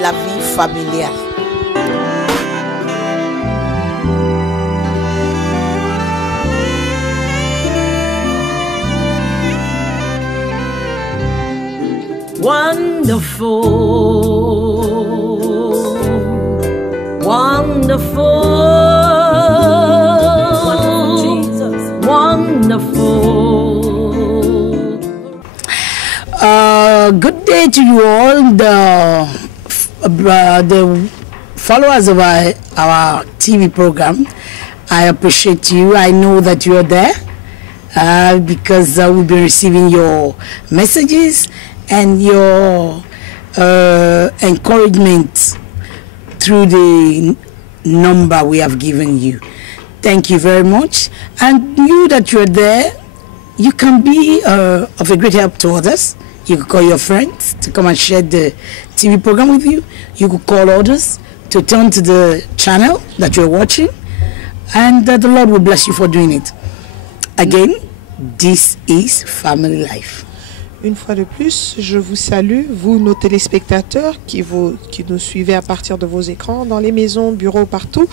la vie familiale. Wonderful, wonderful, Jesus, wonderful. Good day to you all, the followers of our TV program. I appreciate you. I know that you are there because we'll be receiving your messages and your encouragement through the number we have given you. Thank you very much. And you that you're there, you can be of a great help to others. You could call your friends to come and share the TV program with you. You could call others to turn to the channel that you're watching. And the Lord will bless you for doing it. Again, this is Family Life. Une fois de plus, je vous salue, vous, nos téléspectateurs qui nous suivez à partir de vos écrans, dans les maisons, bureaux, partout.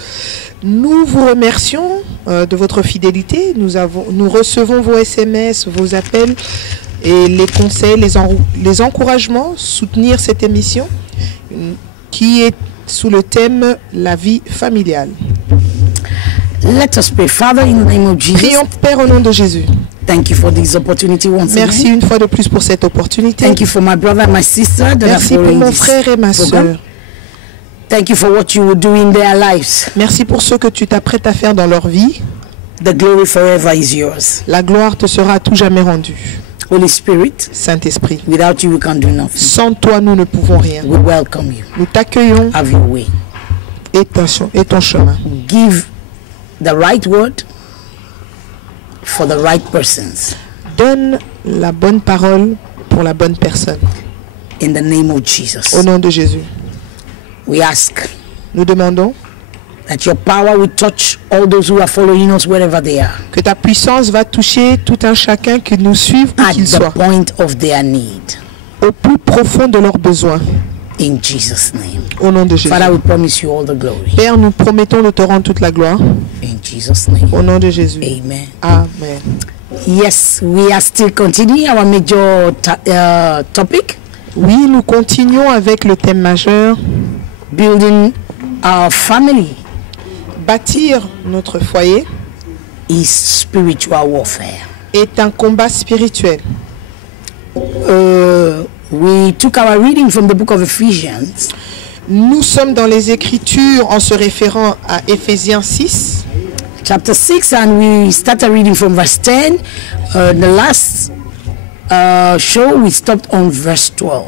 Nous vous remercions de votre fidélité. Nous recevons vos SMS, vos appels et les conseils, les encouragements, soutenir cette émission qui est sous le thème « La vie familiale ». Let us pray. Father, in the name of Jesus. Prions, Père, au nom de Jésus. Thank you for this opportunity once Merci again. une fois de plus pour cette opportunité. Thank you for my brother and my sister that Merci are pour following mon this frère et ma program. sœur. Thank you for what you will do in their lives. Merci pour ce que tu t'apprêtes à faire dans leur vie. The glory forever is yours. La gloire te sera à tout jamais rendue. Holy Spirit, Saint-Esprit, without you we can't do nothing. sans toi nous ne pouvons rien. We welcome you. Nous t'accueillons Have your way. et ton chemin. Give the right word for the right persons. Donne la bonne parole pour la bonne personne. In the name of Jesus. Au nom de Jésus. We ask Nous demandons that your power will touch all those who are following us wherever they are. que ta puissance va toucher tout un chacun qui nous suive où At qu'il the soit, point of their need. au plus profond de leurs besoins. In Jesus' name. Au nom de Jésus. Father, we promise you all the glory. Père, nous promettons de te rendre toute la gloire. In Jesus' name. Au nom de Jésus. Amen. Amen. Yes, we are still continuing our major topic. Oui, nous continuons avec le thème majeur. Building our family Bâtir notre foyer is spiritual warfare. est un combat spirituel. We took our reading from the book of Ephesians. Nous sommes dans les Écritures en se référant à Éphésiens 6. Chapter 6, and we started reading from verse 10. The last show, we stopped on verse 12.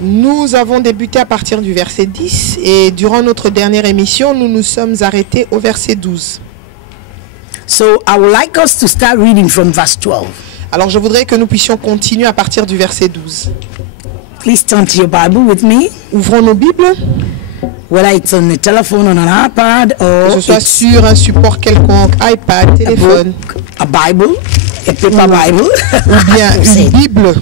Nous avons débuté à partir du verset 10 et durant notre dernière émission, nous nous sommes arrêtés au verset 12. So I would like us to start reading from verse 12. Alors je voudrais que nous puissions continuer à partir du verset 12. Please turn to your Bible with me, Ouvrons nos Bibles, whether it's on a telephone, on an iPad, que or ce soit it's sur un support quelconque, iPad, téléphone, a Bible, a paper Bible. ou bien une Bible.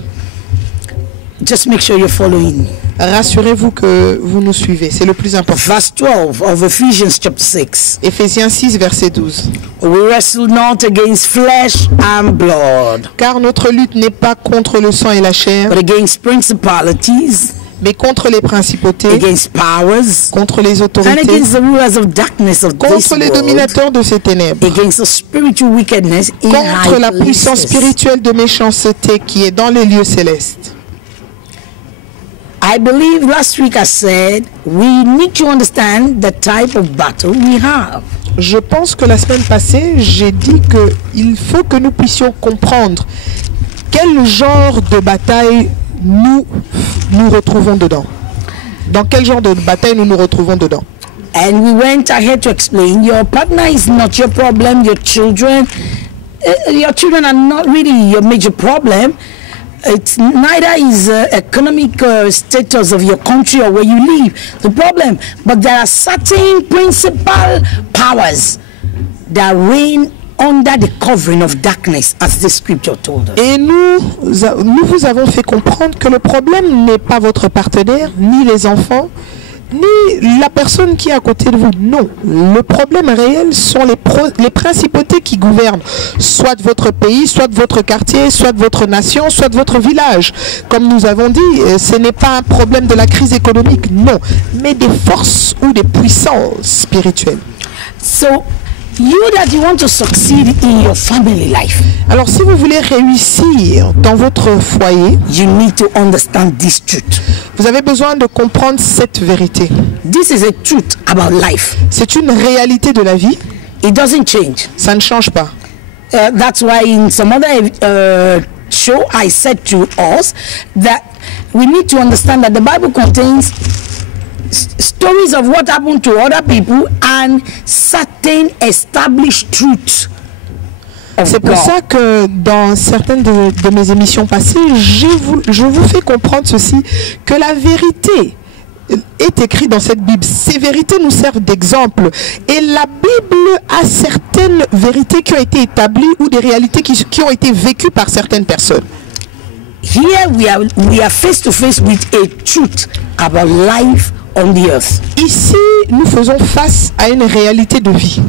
Just make sure you're following. Rassurez-vous que vous nous suivez, c'est le plus important. Verse 12 of Ephesians chapter 6. Éphésiens 6, verset 12. We wrestle not against flesh and blood, Car notre lutte n'est pas contre le sang et la chair, but against principalities, mais contre les principautés, against powers, contre les and autorités, against the rulers of darkness of this contre les world, dominateurs de ces ténèbres, against the spiritual wickedness in contre high la puissance places. spirituelle de méchanceté qui est dans les lieux célestes. I believe last week I said we need to understand the type of battle we have. Je pense que la semaine passée, j'ai dit qu'il faut que nous puissions comprendre quel genre de bataille nous retrouvons dedans. Dans quel genre de bataille nous nous retrouvons dedans. And we went ahead to explain your partner is not your problem, your children are not really your major problem. It's neither is economic status of your country or where you live the problem, but there are certain principal powers that reign under the covering of darkness, as the scripture told us. Et nous vous avons fait comprendre que le problème n'est pas votre partenaire, ni les enfants, ni la personne qui est à côté de vous. Non, le problème réel sont les principautés qui gouvernent, soit votre pays, soit votre quartier, soit votre nation, soit votre village. Comme nous avons dit, ce n'est pas un problème de la crise économique, non, mais des forces ou des puissances spirituelles. So, you that you want to succeed in your family life, Alors si vous voulez réussir dans votre foyer, you need to understand this truth. vous avez besoin de comprendre cette vérité. This is a truth about life. C'est une réalité de la vie, It doesn't change. ça ne change pas. That's why in some other show I said to us that we need to understand that the Bible contains stories of what happened to other people and certain established truths. C'est pour ça que dans certaines de mes émissions passées, je vous fais comprendre ceci, que la vérité est écrite dans cette Bible. Ces vérités nous servent d'exemple. Et la Bible a certaines vérités qui ont été établies ou des réalités qui ont été vécues par certaines personnes. Here we are face to face with a truth about life on the earth. Ici, nous faisons face à une réalité de vie.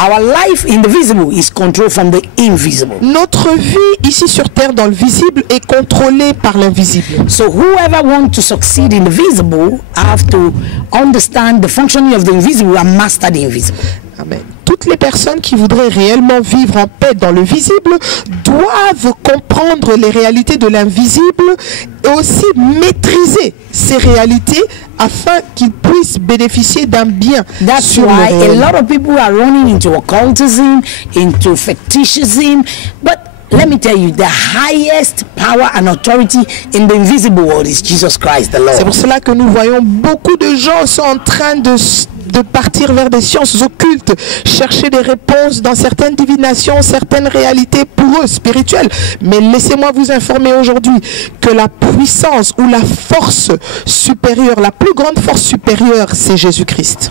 Our life in the visible is controlled from the invisible. Notre vie ici sur terre dans le visible est contrôlée par l'invisible. So whoever wants to succeed in the visible have to understand the functioning of the invisible and master the invisible. Amen. Toutes les personnes qui voudraient réellement vivre en paix dans le visible doivent comprendre les réalités de l'invisible et aussi maîtriser ces réalités afin qu'ils puissent bénéficier d'un bien. That's sur le why a réel. lot of people are running into occultism, into fetishism. But let me tell you, the highest power and authority in the invisible world is Jesus Christ the C'est Lord. pour cela que nous voyons beaucoup de gens sont en train de partir vers des sciences occultes, chercher des réponses dans certaines divinations, certaines réalités pour eux spirituelles. Mais laissez-moi vous informer aujourd'hui que la puissance ou la force supérieure, la plus grande force supérieure, c'est Jésus-Christ.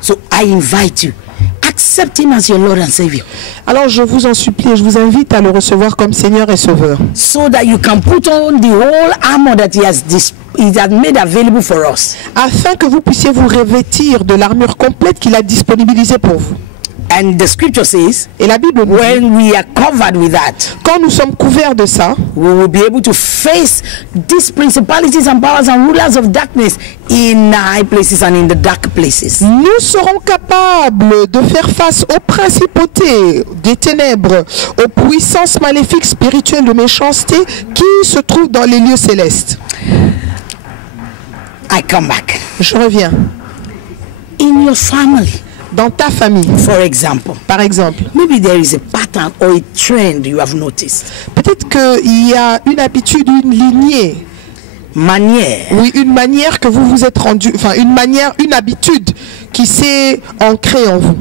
So I invite you, accept him as your Lord and Savior, Alors je vous en supplie, je vous invite à le recevoir comme Seigneur et Sauveur, so that you can put on the whole armor that he has made available for us. afin que vous puissiez vous revêtir de l'armure complète qu'il a disponibilisée pour vous. And the scripture says, Et la Bible nous dit, when we are covered with that, quand nous sommes couverts de ça, we will be able to face these principalities and powers and rulers of darkness in the high places and in the dark places. nous serons capables de faire face aux principautés des ténèbres, aux puissances maléfiques spirituelles de méchanceté qui se trouvent dans les lieux célestes. I come back. Je reviens. In your family, Dans ta famille, for example, par exemple, maybe there is a pattern or a trend you have noticed. peut-être qu'il y a une habitude, une lignée, Manière. oui, une manière que vous vous êtes rendu, enfin une manière, une habitude qui s'est ancrée en vous.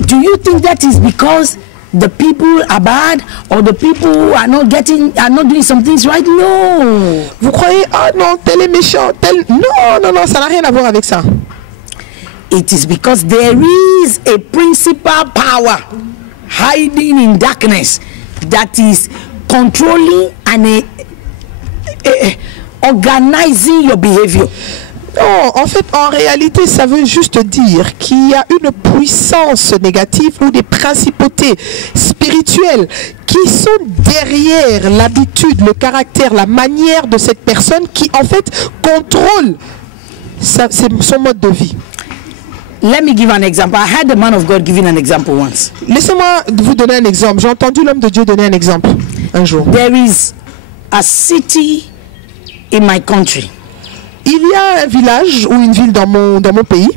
Do you think that is because the people are bad or the people are not doing some things right? No. Vous croyez, ah non, tel est méchant, tel... Non, ça n'a rien à voir avec ça. It is because there is a principal power hiding in darkness that is controlling and organizing your behavior. Non, en fait, en réalité, ça veut juste dire qu'il y a une puissance négative ou des principautés spirituelles qui sont derrière l'habitude, le caractère, la manière de cette personne qui, en fait, contrôle son mode de vie. Let me give an example. I had the man of God giving an example once. Laissez-moi vous donner un exemple. J'ai entendu l'homme de Dieu donner un exemple un jour. There is a city in my country. Il y a un village ou une ville dans mon pays.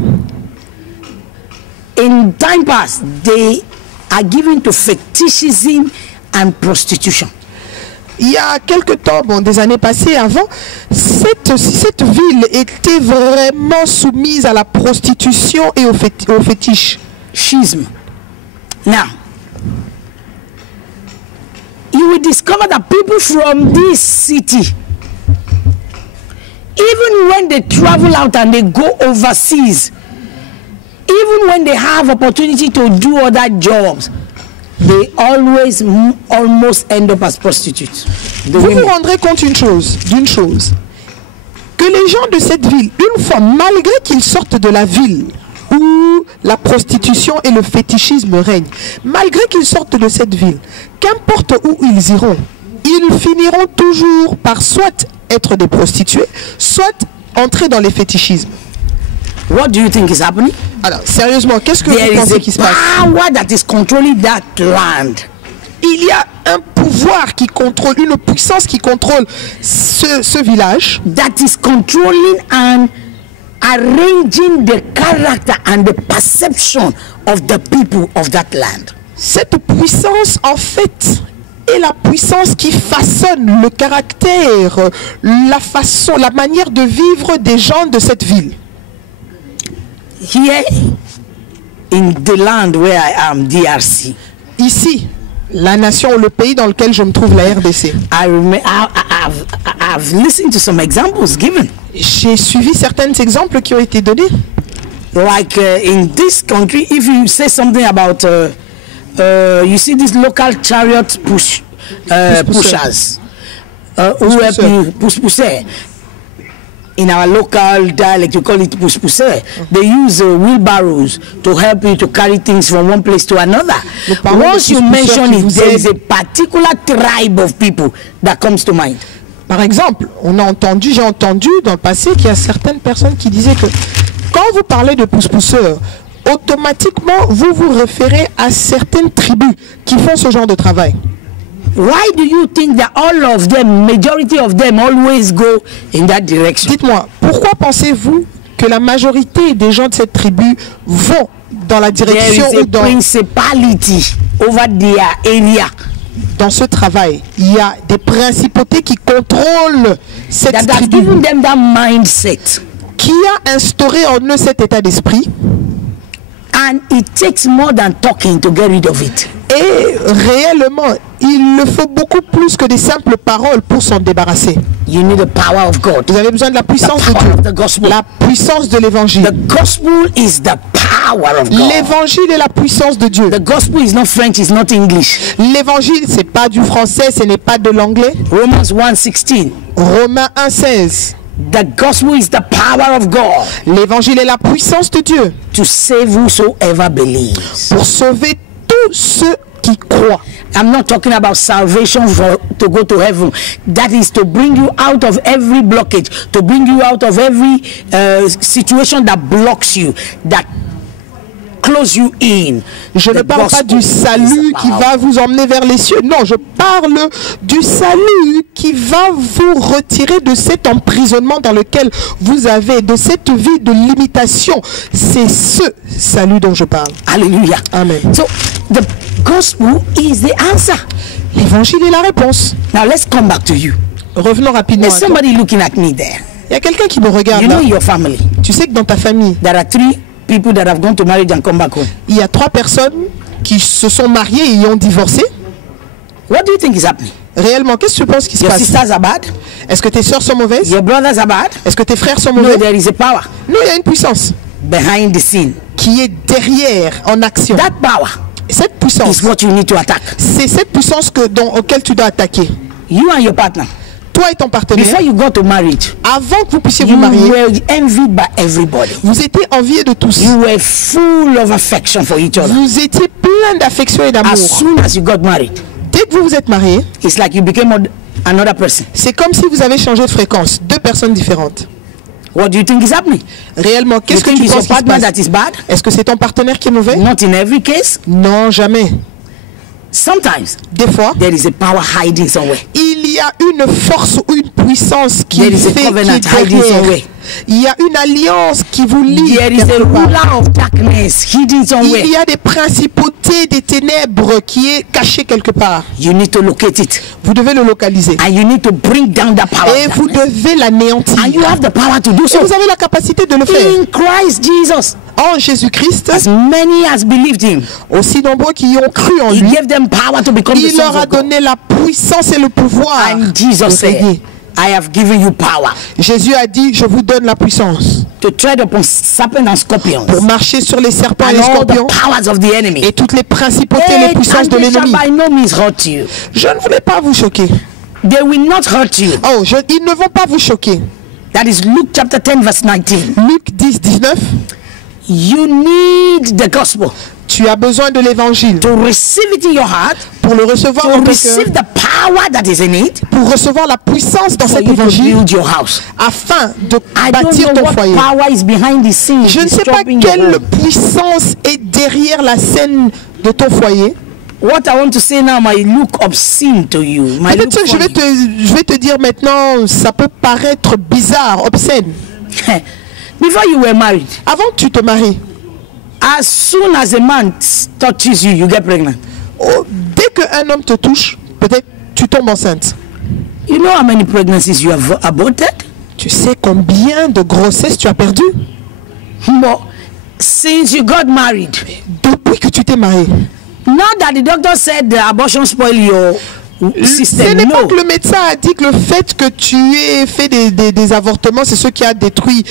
In time past, they are given to fetishism and prostitution. Il y a quelque temps, des années passées avant, cette ville était vraiment soumise à la prostitution et au fétiche. Schism. Now, you will discover that people from this city, even when they travel out and they go overseas, even when they have opportunity to do other jobs, they always almost end up as prostitutes. Vous vous rendrez compte d'une chose, que les gens de cette ville, une fois, malgré qu'ils sortent de la ville où la prostitution et le fétichisme règnent, malgré qu'ils sortent de cette ville, qu'importe où ils iront, ils finiront toujours par soit être des prostituées, soit entrer dans les fétichismes. What do you think is happening? Alors, sérieusement, qu'est-ce que There vous is pensez qui se passe? a power that is controlling that land. Il y a un pouvoir qui contrôle, une puissance qui contrôle ce village, That is controlling and arranging the character and the perception of the people of that land. cette puissance en fait est la puissance qui façonne le caractère, la façon, la manière de vivre des gens de cette ville. Here in the land where I am, DRC, Ici, la nation ou le pays dans lequel je me trouve, la RDC. I've listened to some examples given. J'ai suivi certains exemples qui ont été donnés. Like in this country, if you say something about, you see these local chariot pushers, who help you pusher. In our local dialect, you call it pusher. They use wheelbarrows to help you to carry things from one place to another. Once you mention it, there is a particular tribe of people that comes to mind. Par exemple, j'ai entendu dans le passé qu'il y a certaines personnes qui disaient que quand vous parlez de pousse-pousseurs, automatiquement vous vous référez à certaines tribus qui font ce genre de travail. Why do you think that all of them, majority of them, always go in that direction? Dites-moi, pourquoi pensez-vous que la majorité des gens de cette tribu vont dans la direction There is ou a dans principality over their area dans ce travail? Il y a des principautés qui contrôlent cette that has tribu, given them that mindset, qui a instauré en eux cet état d'esprit. and it takes more than talking to get rid of it. Et réellement, il ne faut beaucoup plus que des simples paroles pour s'en débarrasser. You need the power of God. Vous avez besoin de la puissance de The power of the Dieu, gospel. la puissance de The l'évangile. gospel is the power of God. L'évangile est la puissance de Dieu. The gospel is not French, it's not English. L'évangile, c'est pas du français, ce n'est pas de l'anglais. Romans 1:16. Romains 1,16. The gospel is the power of God L'évangile est la puissance de Dieu to save whosoever believes. pour sauver tous ceux qui croient. I'm not talking about salvation to go to heaven. That is to bring you out of every blockage, to bring you out of every situation that blocks you, that close you in. Je ne The parle pas gospel du is salut the qui power. va vous emmener vers les cieux. Non, je parle du salut qui va vous retirer de cet emprisonnement dans lequel vous avez, de cette vie de limitation. C'est ce salut dont je parle. Hallelujah. Amen. So the gospel is the answer. L'évangile est la réponse. Now let's come back to you. Revenons rapidement. There's à toi. somebody looking at me there. Il y a quelqu'un qui me regarde You là. know your family. Tu sais que dans ta famille, There are 3 people that have gone to marriage and come back home. il y a 3 personnes qui se sont mariées et y ont divorcé. What do you think is happening? Réellement, qu'est-ce que tu penses qui se Your passe? sisters are bad. Est-ce que tes sœurs sont mauvaises? Your brothers are bad. Est-ce que tes frères sont No, mauvais? there is a power Non, il y a une puissance behind the scene. qui est derrière, en action. That power Cette puissance, is what you need to attack. c'est cette puissance auquel tu dois attaquer. You and your partner. Toi et ton partenaire, Before you got to marriage, avant que vous puissiez you vous marier, were envied by everybody. vous étiez enviés de tous. You were full of affection for each other. Vous étiez plein d'affection et As d'amour. soon as you got married, Dès que vous vous êtes mariés, it's like you became another person. c'est comme si vous avez changé de fréquence. 2 personnes différentes. What do you think is happening? Réellement, You qu'est-ce que think tu it's your penses qui se partner passe? that is bad? Est-ce que c'est ton partenaire qui est mauvais? Not in every case. Non, jamais. Sometimes Des fois, there is a power hiding somewhere. il y a une force ou une puissance qui There is a fait covenant qui est hiding derrière. somewhere. Il y a une alliance qui vous lie. There is a quelque part. ruler of darkness hidden somewhere. Il y a des principautés des ténèbres qui est cachées quelque part. You need to locate it. Vous devez le localiser. And you need to bring down that power. Et of vous darkness. devez l'anéantir. And you have the power to do Et so. vous avez la capacité de le faire. In Christ Jesus. En Jésus-Christ, As many as believed him, aussi nombreux qui y ont cru en he lui, gave them power to become the il leur sons a of God. donné la puissance et le pouvoir And Jesus de said, régner. I have given you power Jésus a dit, je vous donne la puissance to tread upon serpents and scorpions pour marcher sur les serpents et les and all scorpions the powers of the enemy. et toutes les principautés et les puissances And de they shall l'ennemi. by no means hurt you. Je ne voulais pas vous choquer. They will not hurt you. Oh, ils ne vont pas vous choquer. That is Luke chapter 10 verse 19. Luc 10, 19. You need the gospel Tu as besoin de l'évangile to receive it in your heart, pour le recevoir to dans ton cœur, receive the power that is in it, pour recevoir la puissance dans for cet you to évangile build your house. afin de I don't bâtir know ton what foyer. power is behind the scenes. Je ne sais pas disturbing your quelle home. puissance est derrière la scène de ton foyer. What I want to say now might look obscene to you. Might look Peut-être que je vais te dire maintenant, ça peut paraître bizarre, obscène. funny. Before you were married, Avant que tu te maries, as soon as a man touches you, you get pregnant. dès qu'un homme te touche, peut-être tu tombes enceinte. You know how many pregnancies you have aborted? Tu sais combien de grossesses tu as perdu But since you got married, depuis que tu t'es marié. not that the doctor said the abortion spoil your Ce system. n'est pas No. que le médecin a dit que le fait que tu aies fait des avortements, c'est ce qui a détruit.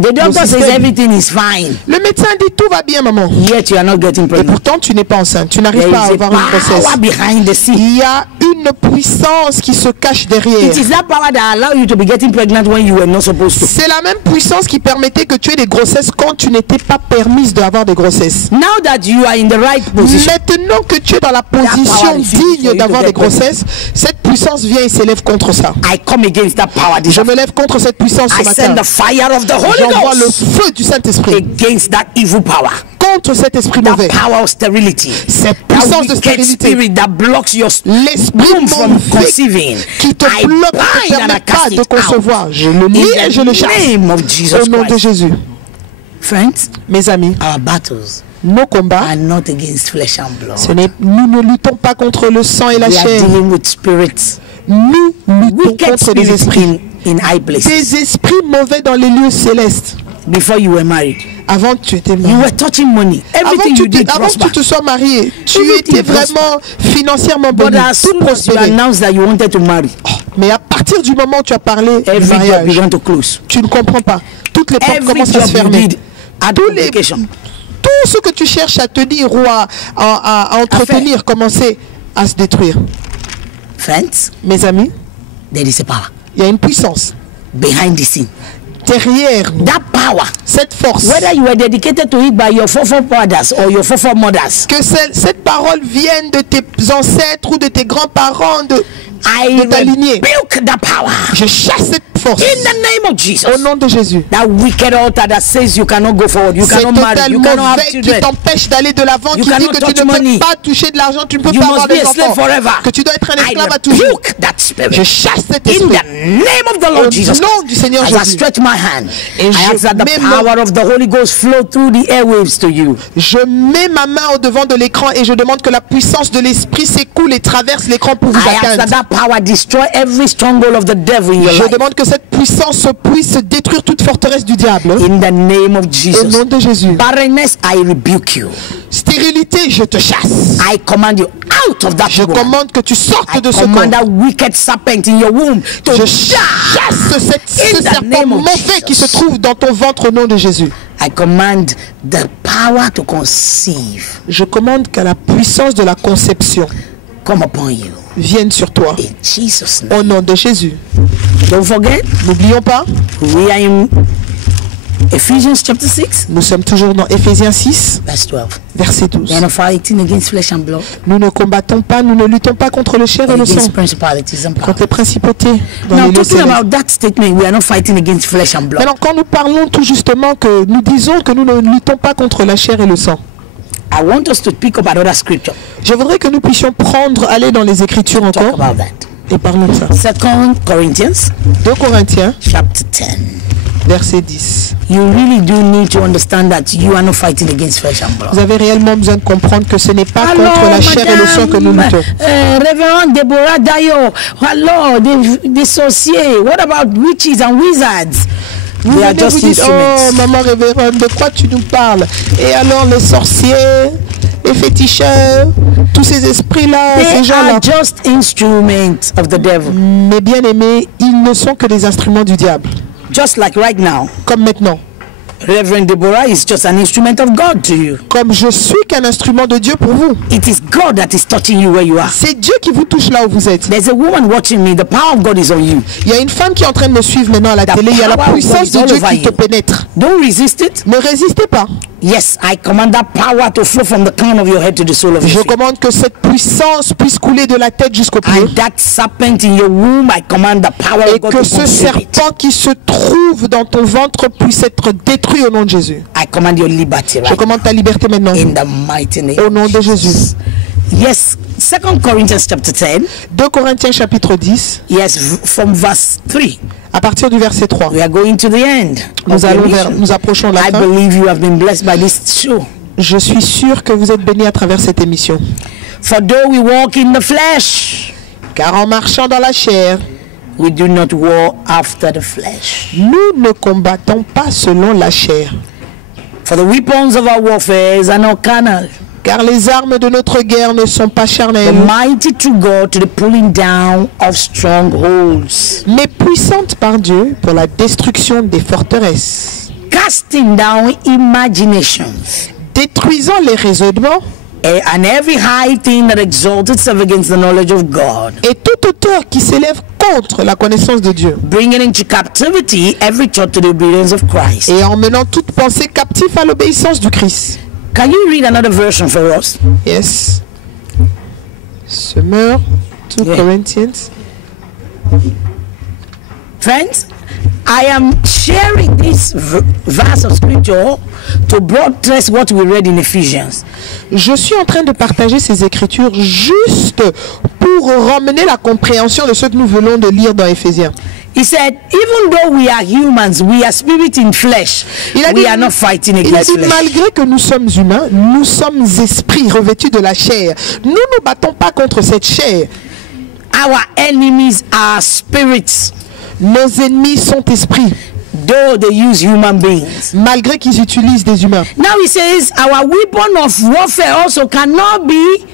The doctor says system. everything is fine. Le médecin dit tout va bien, maman. Yet you are not getting Et pregnant. pourtant, tu n'es pas enceinte. Tu n'arrives There pas à is a avoir une grossesse. power behind the scene. Il y a une puissance qui se cache derrière. It is that power that allow you to be getting pregnant when you were not supposed to. C'est la même puissance qui permettait que tu aies des grossesses quand tu n'étais pas permise d'avoir des grossesses. Now that you are in the right position, Maintenant que tu es dans la power position is for you digne to d'avoir get des grossesses, cette puissance vient et s'élève contre ça. I come against that power. Je me lève contre cette puissance ce I matin. send the fire of the Holy J'envoie le Ghost feu du Saint-Esprit against that evil power. contre cet esprit That mauvais. power of sterility. Cette That puissance de wicked stérilité. spirit that blocks your L'esprit womb from mauvais conceiving. qui te I bloque, ne te bind and I permet pas cast de it out. concevoir. Je le lis et je In le the chasse. name of Jesus Au nom de Christ. Jésus. Friends, Mes amis, our battles nos combats, are not against flesh and blood. nous ne luttons pas contre le sang et la We are chair. dealing with spirits. Nous luttons Wicked contre des spirits esprits. in high places. Des esprits mauvais dans les lieux célestes. Before you were married, Avant que tu étais you marié. were touching money. Avant Everything que, you did avant que prosper. tu te sois marié, tu Everything étais vraiment financièrement But béni. as Tout soon as you prospérait. announced that you wanted to marry, Mais à partir du moment où tu as parlé du every job mariage, began to close. tu ne comprends pas. Toutes les portes Every commencent à se job you fermer. did had Tous les- complication. Tout ce que tu cherches à tenir ou à entretenir commençait à se détruire. Friends, Mes amis, there is a power il y a une puissance behind the scene. derrière nous. That power, Cette force, whether you were dedicated to it by your forefathers or your foremothers, que cette parole vienne de tes ancêtres ou de tes grands-parents, I de ta lignée. rebuke that power Je chasse cette force in the name of Jesus. au nom de Jésus. That wicked altar that says you cannot go forward, you C'est cannot marry, you totalement cannot have mauvais qui children. t'empêche d'aller de l'avant, You qui dit cannot que tu touch ne peux money. pas toucher de l'argent, tu ne peux You pas must avoir be des a slave enfants, forever. que tu dois être un I esclave à toujours. rebuke that spirit Je chasse cet in esprit. the name of the Au Lord Jesus nom du Seigneur As I Jésus. stretch my hand, Et I je ask that the mets power of the Holy Ghost flow through the airwaves to you. Je mets ma main au devant de l'écran et je demande que la puissance de l'esprit s'écoule et traverse l'écran pour vous I ask that atteindre. that power destroy every stronghold of the devil in your Je life. demande que cette puissance puisse détruire toute forteresse du diable. In the name of Au Jesus. nom de Jésus. Barrenness, I rebuke you. Stérilité, je te chasse. I command you out of that Je woman. commande que tu sortes I de ce corps. command that wicked serpent in your womb to Je die. chasse ce In the serpent name of mauvais qui se Jesus. trouve dans ton ventre au nom de Jésus. I command the power to conceive Je commande que la puissance de la conception come upon you. vienne sur toi. In Jesus' name. Au nom de Jésus. Don't forget, N'oublions pas, we are in Ephesians chapter 6, nous sommes toujours dans Éphésiens 6, verse 12. verset 12. We are not fighting against flesh and blood, Nous ne combattons pas, nous ne luttons pas contre le chair et but le sang, against principalities and contre powers. les principautés dans Now, les lieux talking célestes. about that statement, we are not fighting against flesh and blood. Maintenant, quand nous parlons tout justement que nous disons que nous ne luttons pas contre la chair et le sang, I want us to pick up another scripture. je voudrais que nous puissions aller dans les Écritures Talk encore about that. et parlons de ça. 2 Corinthians 2 Corinthiens, chapter 10. verset 10. You really do need to understand that you are not fighting against flesh and blood. Vous avez réellement besoin de comprendre que ce n'est pas contre la chair et le sang que nous luttons. Révérend Deborah Dayo, hello, des sorciers. What about witches and wizards? Vous They are venez, vous just dites, oh instruments. maman révérende, de quoi tu nous parles? Et alors les sorciers, les féticheurs, tous ces esprits-là, They ces gens-là. are just instruments of the devil. Mais bien aimés, ils ne sont que des instruments du diable. Just like right now, Comme maintenant. Reverend Deborah is just an instrument of God to you. Comme je suis qu'un instrument de Dieu pour vous. It is God that is touching you where you are. C'est Dieu qui vous touche là où vous êtes. There's a woman watching me. The power of God is on you. Il y a une femme qui est en train de me suivre maintenant à la télé. Il y a la puissance de Dieu qui te pénètre. Don't resist it. Ne résistez pas. Yes, I command that power to flow from the crown of your head to the sole of your Je feet. commande que cette puissance puisse couler de la tête jusqu'au pied. And that serpent in your womb, I command the power Et of God que to ce consume it. serpent qui se trouve dans ton ventre puisse être détruit au nom de Jésus. I command your liberty Je right commande ta liberté maintenant. in the mighty name. Au nom de Jésus. Yes, 2 Corinthians chapter 10. 2 Corinthiens chapitre 10, Yes, from verse 3. à partir du verset 3. We are going to the end. Nous nous approchons de la I fin. believe you have been blessed by this show. Je suis sûr que vous êtes bénis à travers cette émission. For though we walk in the flesh, Car en marchant dans la chair, we do not war after the flesh. nous ne combattons pas selon la chair. For the weapons of our warfare are not carnal, Car les armes de notre guerre ne sont pas but charnelles, mighty to God to the pulling down of strongholds, mais puissantes par Dieu pour la destruction des forteresses, casting down imaginations détruisant les raisonnements and every high thing that exalts itself against the knowledge of God, et toute hauteur qui s'élève contre la connaissance de Dieu, bringing into captivity every thought to the obedience of Christ. et emmenant toute pensée captive à l'obéissance du Christ. Can you read another version for us? Yes. Semeur, 2 Yeah. Corinthians. Friends, I am sharing this verse of scripture to broadcast what we read in Ephesians. Je suis en train de partager ces écritures juste pour ramener la compréhension de ce que nous venons de lire dans Éphésiens. He said, even though we are humans, we are spirit in flesh. We are not fighting Il a against dit, flesh. malgré que nous sommes humains, nous sommes esprits revêtus de la chair. Nous ne battons pas contre cette chair. Our enemies are spirits, Nos ennemis sont esprits, though they use human beings. malgré qu'ils utilisent des humains. Now he says, our weapon of warfare also cannot be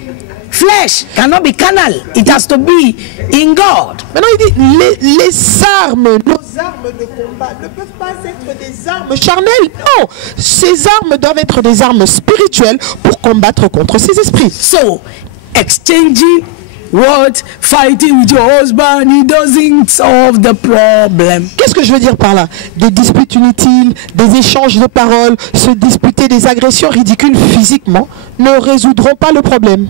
flesh, cannot be carnal. It has to be in God. Maintenant, il dit, les armes, nos armes de combat ne peuvent pas être des armes charnelles. Non, ces armes doivent être des armes spirituelles pour combattre contre ces esprits. So, exchanging what, fighting with your husband, it doesn't solve the problem. Qu'est-ce que je veux dire par là? Des disputes inutiles, des échanges de paroles, se disputer, des agressions ridicules physiquement ne résoudront pas le problème.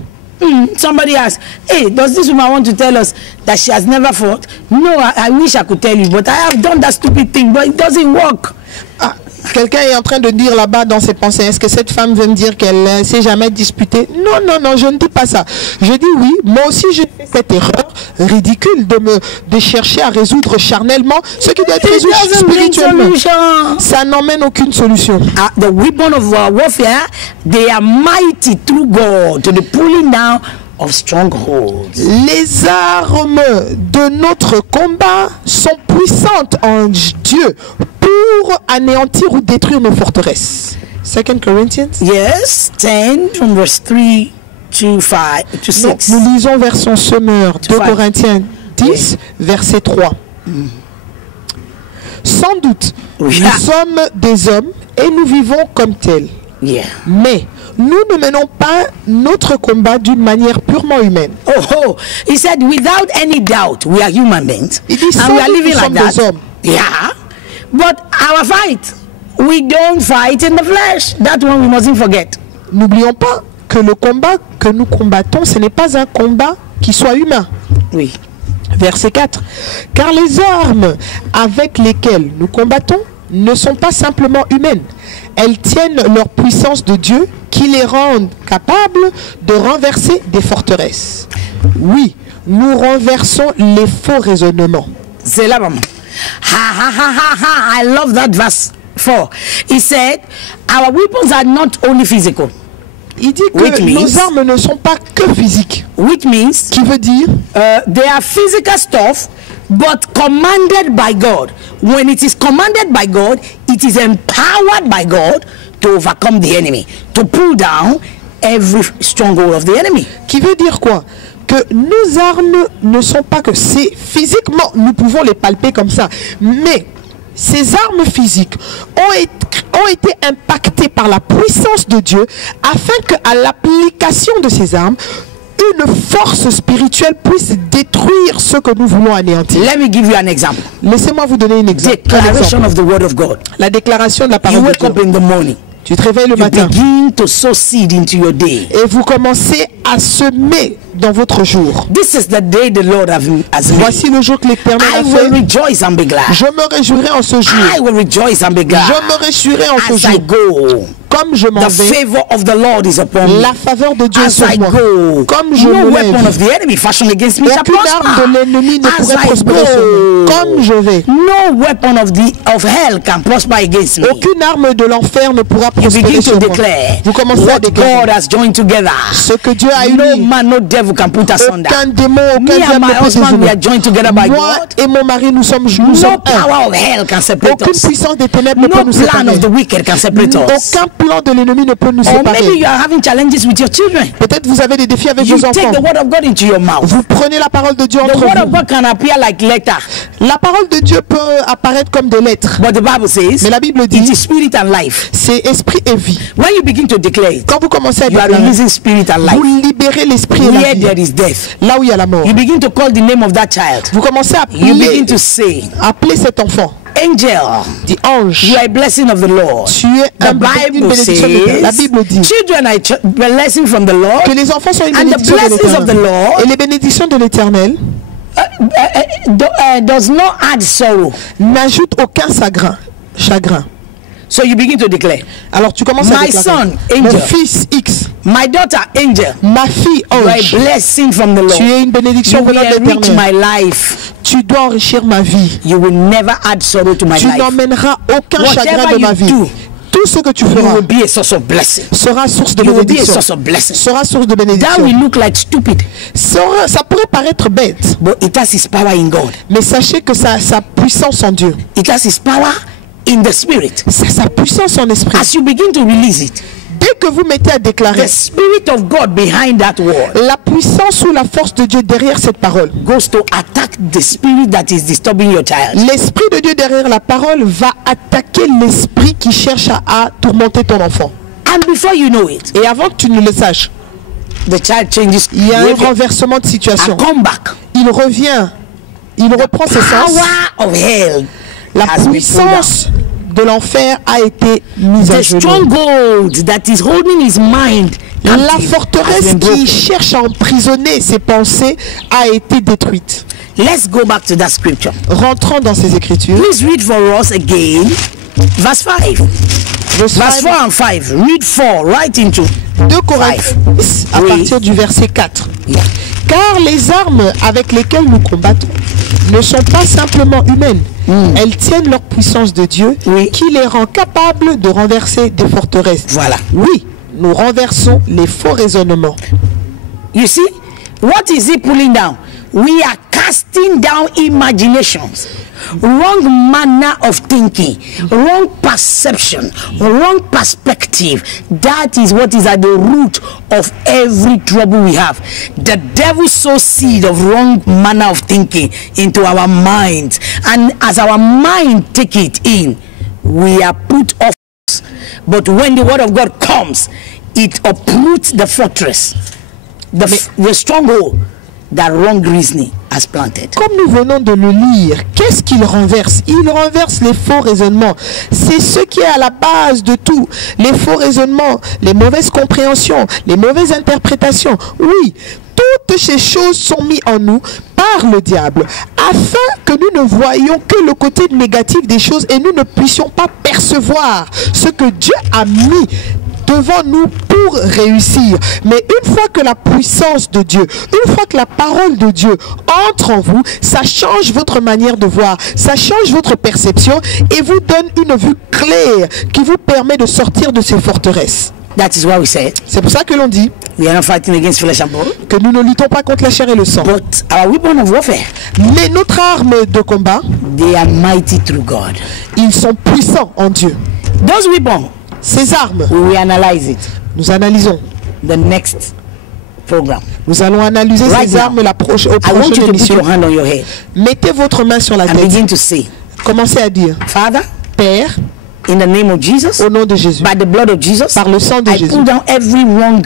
Somebody asks, hey, does this woman want to tell us that she has never fought? No, I wish I could tell you, but I have done that stupid thing, but it doesn't work. Ah, quelqu'un est en train de dire là-bas dans ses pensées, est-ce que cette femme veut me dire qu'elle ne s'est jamais disputée? Non, non, non, je ne dis pas ça. Je dis oui, moi aussi j'ai fait cette erreur ridicule de chercher à résoudre charnellement ce qui doit être It résolu doesn't bring spirituellement. solution. Ça n'emmène aucune solution. The weapon of our warfare, they are mighty through God to the pulling down of strongholds. Les armes de notre combat sont puissantes en Dieu pour anéantir ou détruire nos forteresses. 2 Corinthians. Yes, 10 from verse 3 to 5 to 6. Donc, nous lisons vers son semeur, 2 5. Corinthiens 10, verset 3. Sans doute, Oui. nous sommes des hommes et nous vivons comme tels. Yeah. Mais nous ne menons pas notre combat d'une manière purement humaine. Oh, he said, without any doubt, we are human beings. Il dit, And sans we are doute, living nous like sommes that. des hommes. Yeah. But our fight, we don't fight in the flesh. That one we mustn't forget. N'oublions pas que le combat que nous combattons, ce n'est pas un combat qui soit humain. Oui. Verset 4. Car les armes avec lesquelles nous combattons ne sont pas simplement humaines. Elles tiennent leur puissance de Dieu qui les rendent capables de renverser des forteresses. Oui, nous renversons les faux raisonnements. C'est là, maman. Ha. I love that verse 4. He said, our weapons are not only physical, Il dit Which que means- nos armes ne sont pas que physiques. which means Qui veut dire they are physical stuff, but commanded by God. When it is commanded by God, it is empowered by God to overcome the enemy, to pull down every stronghold of the enemy. Qui veut dire quoi? Que nos armes ne sont pas que c'est physiquement, nous pouvons les palper comme ça, mais ces armes physiques ont été impactées par la puissance de Dieu afin qu'à l'application de ces armes, une force spirituelle puisse détruire ce que nous voulons anéantir. Let me give you an example. Laissez-moi vous donner un exemple. Declaration of the word of God. La déclaration de la You parole de wake up Dieu. in the morning. Tu te réveilles le You matin begin to sow seed into your day. et vous commencez à semer dans votre jour. This is the day the Lord has made. Voici le jour que l'Éternel I a will fait. rejoice and be glad. Je me réjouirai en ce jour. I will rejoice and be glad. Je me réjouirai en ce As I jour. go. Comme je m'en The vais, favor of the Lord is upon me. la faveur de Dieu est As sur I moi. go. Comme je No me weapon lève, of the enemy fashioned against me shall aucune arme de prosper. l'ennemi ne As pourrait I prospérer sur go. moi. Comme je vais, No weapon of hell can prosper against me. aucune arme de l'enfer ne pourra You begin prospérer to sur moi. declare Vous commencez à what God déclarer has joined together. ce que Dieu a No uni. man, no devil can put asunder. Aucun démon, Me aucun and diable my ne peut husband, we désunir. are joined together by Moi God. et mon mari, nous sommes No un. power of hell can separate Aucune us. puissance des ténèbres ne No peut nous plan séparer. of the wicked can separate us. Aucun plan de l'ennemi ne peut nous Or maybe séparer. you are having challenges with your children. Peut-être vous avez des défis avec You vos take enfants. the word of God into your mouth. Vous prenez la parole de Dieu The entre word of vous. God can appear like letter, La parole de Dieu peut apparaître comme des lettres. but the Bible says Mais la Bible it dit, is spirit and life. c'est esprit et vie. When you begin to declare it, Quand vous commencez à you are déclarer, releasing spirit and life. vous libérez l'esprit et la Where vie. there is death, Là où il y a la mort. you begin to call the name of that child. Vous commencez à You begin appeler, to say, appeler cet enfant. angel, Dit ange. you are a blessing of the Lord. Tu es The une Bible bénédiction de Dieu. La says, Bible dit children are a blessing from the Lord, que les enfants sont une and the bénédiction de blessings of the l'Éternel. Lord Et les bénédictions de l'Éternel does not add sorrow. n'ajoutent aucun chagrin. So you begin to declare, Alors tu commences à My déclarer. son, Mon angel. fils X, my daughter, angel, ma fille you are a ange, blessing from the Lord. tu es une bénédiction You will venant de enrich l'Éternel. my life. Tu dois enrichir ma vie. You will never add sorrow to my Tu life. n'emmèneras aucun Whatever chagrin de ma you vie. do, Tout ce que tu You feras will be a source of blessing. sera source de You will be a bénédiction. source of blessing. Sera source de That bénédiction. will look like stupid, Ça pourrait paraître bête, but it has its power in God. mais sachez que ça a sa puissance en Dieu. It has its power in the spirit. Ça a sa puissance en esprit. As you begin to release it, Dès que vous mettez à déclarer, the spirit of God behind that word la puissance ou la force de Dieu derrière cette parole, goes to attack the spirit that is disturbing your child. l'esprit de Dieu derrière la parole va attaquer l'esprit qui cherche à tourmenter ton enfant. And before you know it, Et avant que tu ne le saches, the child changes il y a un behavior renversement de situation. and come back. Il revient, il reprend ses sens. Power of hell La has been pulled puissance de l'enfer a été mise down. à The genoux. stronghold that is holding his mind La captive has forteresse been qui broken. cherche à emprisonner ses pensées a été détruite. Let's go back to that scripture. Rentrons dans ces écritures. Please read for us again verse 5. Verse Verse 4 and 5. Read 4 right into 2 Corinthiens 10 à Oui. partir du verset 4. Yeah. Car les armes avec lesquelles nous combattons ne sont pas simplement humaines. Elles tiennent leur puissance de Dieu Oui. qui les rend capables de renverser des forteresses. Voilà. Oui, nous renversons les faux raisonnements. You see, what is he pulling down? We are casting down imaginations, wrong manner of thinking, wrong perception, wrong perspective. That is what is at the root of every trouble we have. The devil sows seed of wrong manner of thinking into our minds, and as our mind take it in, we are put off. But when the word of God comes, it uproots the fortress, the stronghold that wrong reasoning has planted. Comme nous venons de le lire, qu'est-ce qu'il renverse? Il renverse les faux raisonnements. C'est ce qui est à la base de tout. Les faux raisonnements, les mauvaises compréhensions, les mauvaises interprétations. Oui, toutes ces choses sont mises en nous par le diable, afin que nous ne voyions que le côté négatif des choses et nous ne puissions pas percevoir ce que Dieu a mis devant nous pour réussir. Mais une fois que la puissance de Dieu, une fois que la parole de Dieu entre en vous, ça change votre manière de voir, ça change votre perception et vous donne une vue claire qui vous permet de sortir de ces forteresses. That is why we said C'est pour ça que l'on dit we are not fighting against flesh and bone, que nous ne luttons pas contre la chair et le sang. but our weapon of warfare, Mais notre arme de combat, they are mighty through God. ils sont puissants en Dieu. Those weapons, Ces armes, we will analyze it. nous analysons. the next program. Nous allons analyser Right ces now, armes au I want prochaine you to put émission. your hand on your head Mettez votre main sur la and tête. begin to say, Commencez à dire, Father, Père, in the name of Jesus, au nom de Jésus, by the blood of Jesus, par le sang de I Jésus, pull down every wrong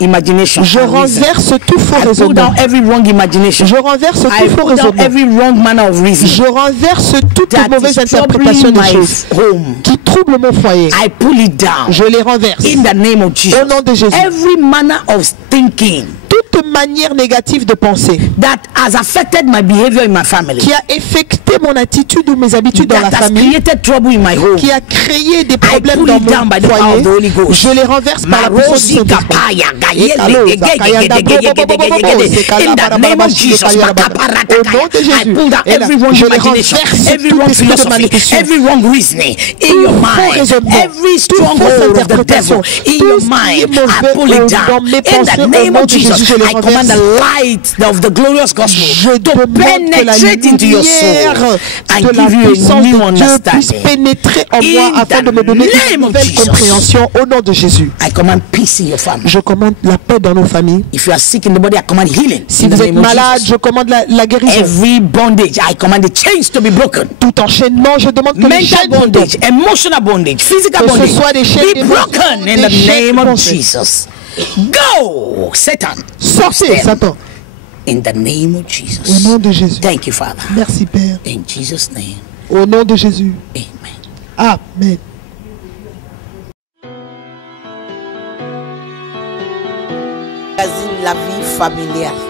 imagination. je and reason. renverse tout faux I pull raisonnement. down every wrong imagination. Je renverse I tout faux pull down raisonnement. every wrong manner of reason Je renverse toute that mauvaise is interprétation troubling des my choses home. qui troublent mon foyer. I pull it down Je les renverse. in the name of Jesus. Au nom de Jésus. Every manner of thinking Toute manière négative de penser that has affected my behavior in my family, qui a affecté mon attitude ou mes habitudes dans la that has famille, created trouble in my home, qui a créé des I problèmes pull dans it down mon by the power of the Holy foyer, Ghost. je les renverse par la puissance du Marosi Saint-Esprit. kapaya gayele, Ekalo, gege, zakaya gege, da gege, bro, gege, bo, bo, bo, bo, gege, bo, gege. sekala, In the bara, name bara, of Jesus, shikaya, bara. makaparataka. Au nom de I Jésus, pull down et là, every wrong je les imagination, renverse every tout wrong esprit de philosophy, manipulation, every wrong reasoning in tout your faux mind, raisonnement, every toute fausse stronghold of the interprétation, devil in tout your ce qui est mind. I mauvais pull it dans down. mes In pensées, the au name nom of de Jésus, Jesus, je les I command the renverse. light of the glorious gospel Je to demande que la penetrate into your lumière soul and de la give you a puissance new de Dieu puisse understanding. pénétrer en moi In afin the de me donner name une of nouvelle Jesus. compréhension au nom de Jésus. I command peace in your family. Je commande la paix dans nos familles. If you are sick in the body, I command healing. Si in the vous êtes name of malade, Jesus. je commande la guérison. Every bondage, I command the chains to be broken. Tout enchaînement, je demande que les Mental chaînes tombent. bondage, emotional bondage, physical Que ce bondage, soit des chaînes be d'émotions, broken in des the chaînes name of pensées. Jesus. Go, Satan. Sortez, Stand. Satan. In the name of Au Jesus. nom de Jésus. Thank you, Father. Merci, Père. In Jesus' name, Au nom de Jésus. amen. Amen. La vie familiale.